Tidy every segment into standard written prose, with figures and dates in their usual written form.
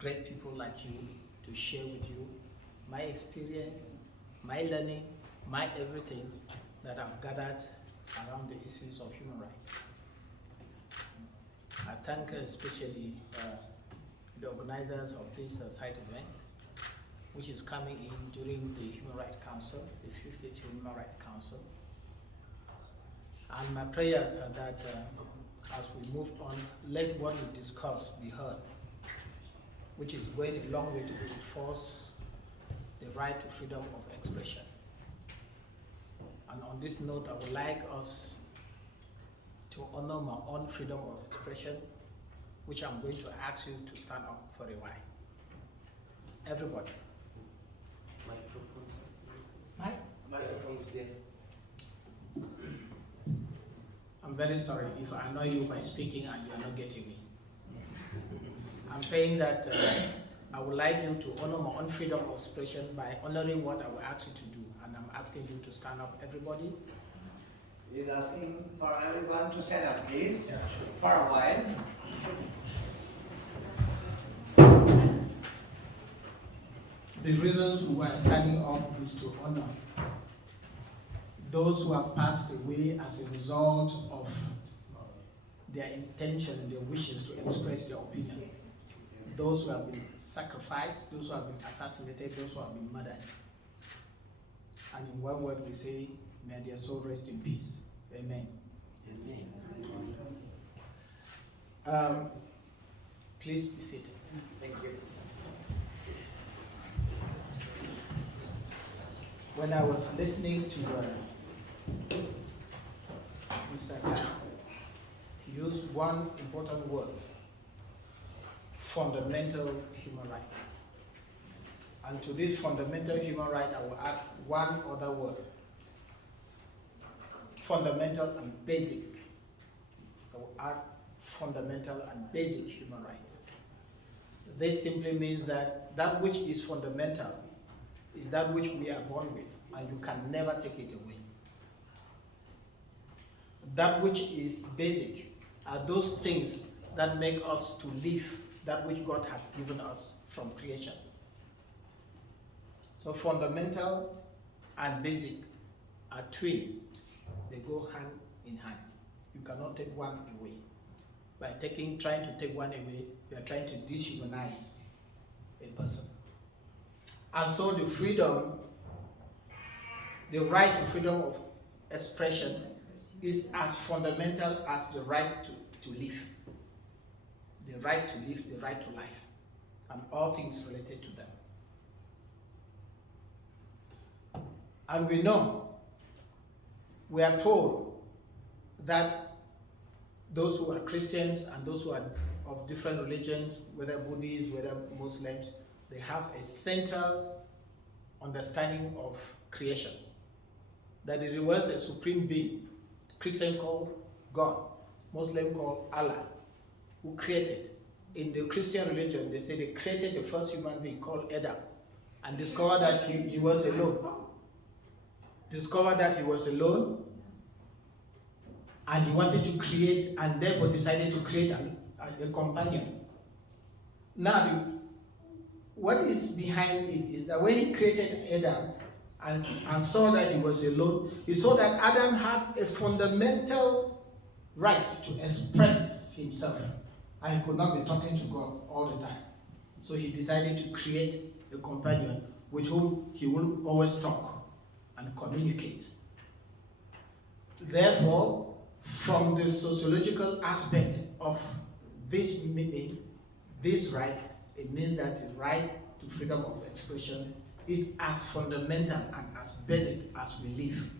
great people like you to share with you my experience, my learning, my everything that I've gathered around the issues of human rights. I thank especially the organizers of this site event, which is coming in during the Human Rights Council, the 50th Human Rights Council. And my prayers are that as we move on, let what we discuss be heard, which is going a long way to reinforce the right to freedom of expression. And on this note, I would like us to honor my own freedom of expression, which I'm going to ask you to stand up for a while. Everybody. Microphones there. I'm very sorry if I annoy you by speaking and you're not getting me. I'm saying that I would like you to honor my own freedom of expression by honoring what I will ask you to do. And I'm asking you to stand up, everybody. He's asking for everyone to stand up, please, Yeah, sure. for a while. The reasons we are standing up is to honor those who have passed away as a result of their intention and their wishes to express their opinion. Those who have been sacrificed, those who have been assassinated, those who have been murdered. And in one word we say, may their soul rest in peace. Amen. Amen. Please be seated. Thank you. When I was listening to Mr. Khan, he used one important word: fundamental human rights. And to this fundamental human right, I will add one other word: fundamental and basic. I will add fundamental and basic human rights. This simply means that that which is fundamental is that which we are born with, and you can never take it away. That which is basic are those things that make us to live that which God has given us from creation. So fundamental and basic are twin. They go hand in hand. You cannot take one away. By trying to take one away, you are trying to dehumanize a person. And so the freedom, the right to freedom of expression is as fundamental as the right to live. The right to live, the right to life, and all things related to them. And we know, we are told that those who are Christians and those who are of different religions, whether Buddhists, whether Muslims, they have a central understanding of creation. That there was a supreme being, Christian called God, Muslim called Allah, who created. In the Christian religion, they say they created the first human being called Adam and discovered that he was alone. Discovered that he was alone, and he wanted to create, and therefore decided to create a companion. Now, what is behind it is that when he created Adam and saw that he was alone, he saw that Adam had a fundamental right to express himself, and he could not be talking to God all the time. So he decided to create a companion with whom he will always talk and communicate. Therefore, from the sociological aspect of this meaning, this right, it means that the right to freedom of expression is as fundamental and as basic as we live.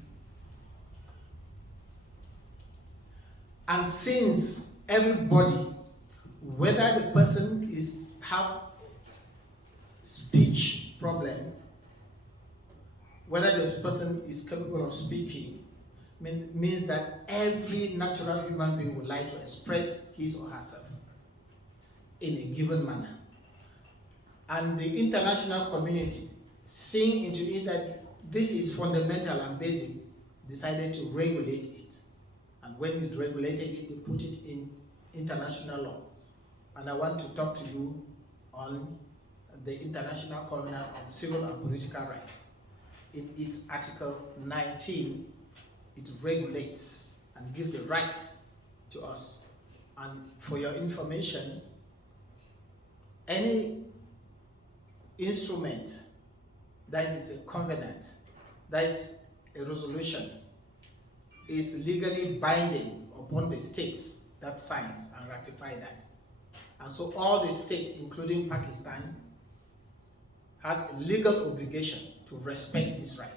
And since everybody, whether the person have speech problem, whether this person is capable of speaking, means that every natural human being would like to express his or herself in a given manner. And the international community, seeing into it that this is fundamental and basic, decided to regulate it. And when it regulated it, they put it in international law. And I want to talk to you on the International Covenant on Civil and Political Rights. In its Article 19, it regulates and gives the right to us. And for your information, any instrument that is a covenant, that is a resolution, is legally binding upon the states that signs and ratify that. And so all the states, including Pakistan, has a legal obligation to respect this right.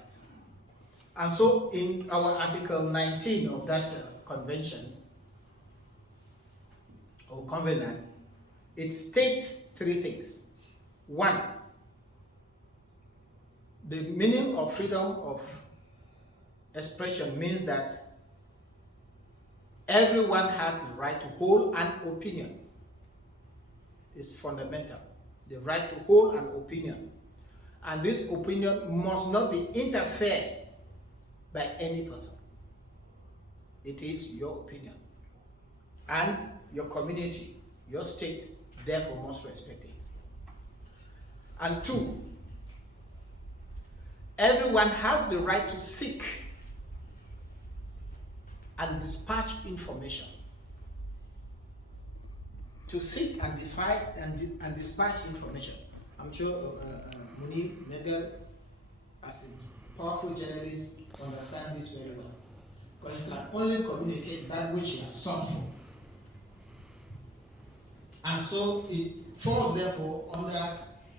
And so in our Article 19 of that convention or covenant, it states three things. One, the meaning of freedom of expression means that everyone has the right to hold an opinion. It's fundamental. The right to hold an opinion. And this opinion must not be interfered by any person. It is your opinion. And your community, your state, therefore must respect it. And two, everyone has the right to seek and dispatch information. To seek and dispatch information. I'm sure Munib Megel, as a powerful journalist, understand this very well. Because you can only communicate that which you have sought for. And so it falls therefore under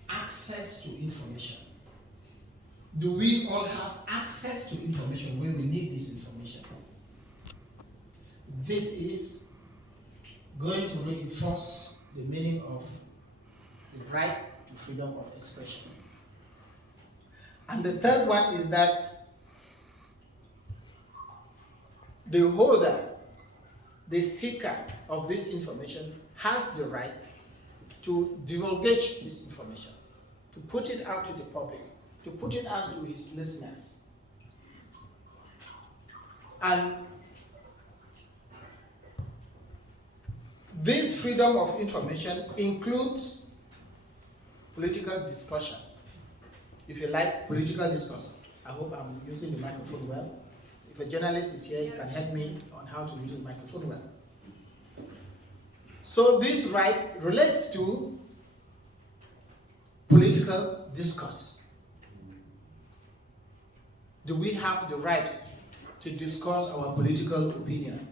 access to information. Do we all have access to information when we need this information? This is going to reinforce the meaning of the right to freedom of expression. And the third one is that the holder, the seeker of this information, has the right to divulgate this information, to put it out to the public, to put it out to his listeners. And this freedom of information includes political discussion. If you like political discourse, I hope I'm using the microphone well. If a journalist is here, he can help me on how to use the microphone well. So this right relates to political discourse. Do we have the right to discuss our political opinion?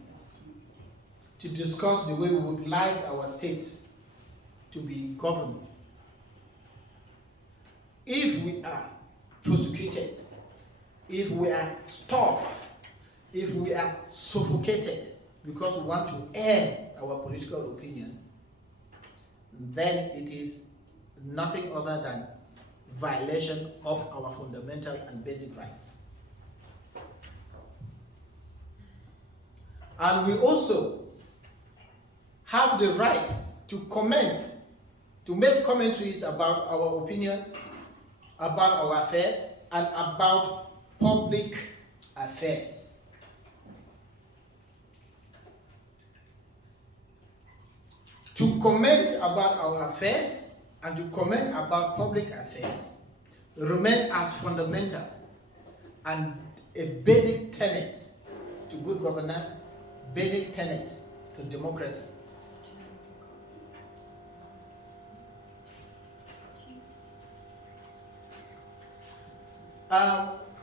To discuss the way we would like our state to be governed? If we are prosecuted, if we are starved, if we are suffocated because we want to air our political opinion, then it is nothing other than violation of our fundamental and basic rights. And we also have the right to comment, to make commentaries about our opinion, about our affairs, and about public affairs. To comment about our affairs and to comment about public affairs remain as fundamental and a basic tenet to good governance, basic tenet to democracy.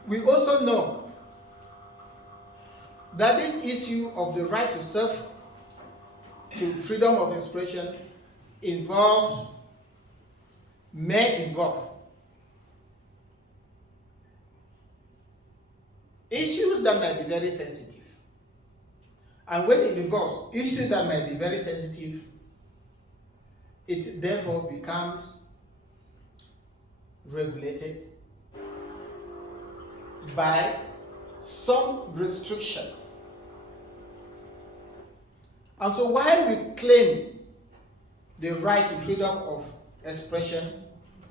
We also know that this issue of the right to serve, to freedom of expression, may involve issues that might be very sensitive. And when it involves issues that might be very sensitive, it therefore becomes regulated by some restriction. And so while we claim the right to freedom of expression,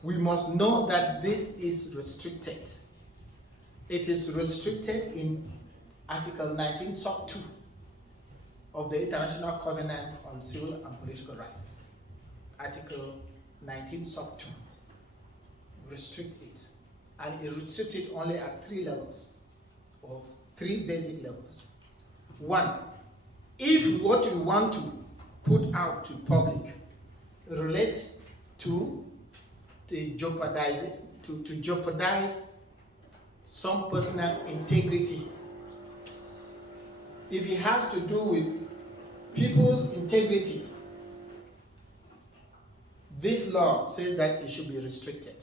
we must know that this is restricted. It is restricted in Article 19, Sub 2 of the International Covenant on Civil and Political Rights. Article 19 sub 2 restrict it, and it restricts it only at 3 levels, or 3 basic levels. 1, if what you want to put out to public relates to jeopardize some personal integrity, if it has to do with people's integrity, this law says that it should be restricted.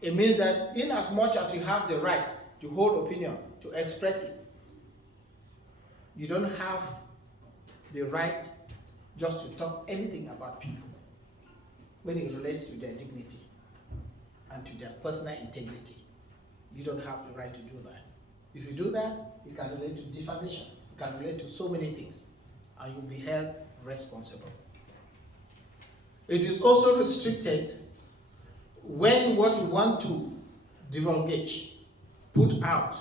It means that in as much as you have the right to hold opinion, to express it, you don't have the right just to talk anything about people when it relates to their dignity and to their personal integrity. You don't have the right to do that. If you do that, it can relate to defamation, it can relate to so many things, and you'll be held responsible. It is also restricted when what you want to divulgate, put out,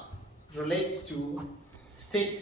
relates to state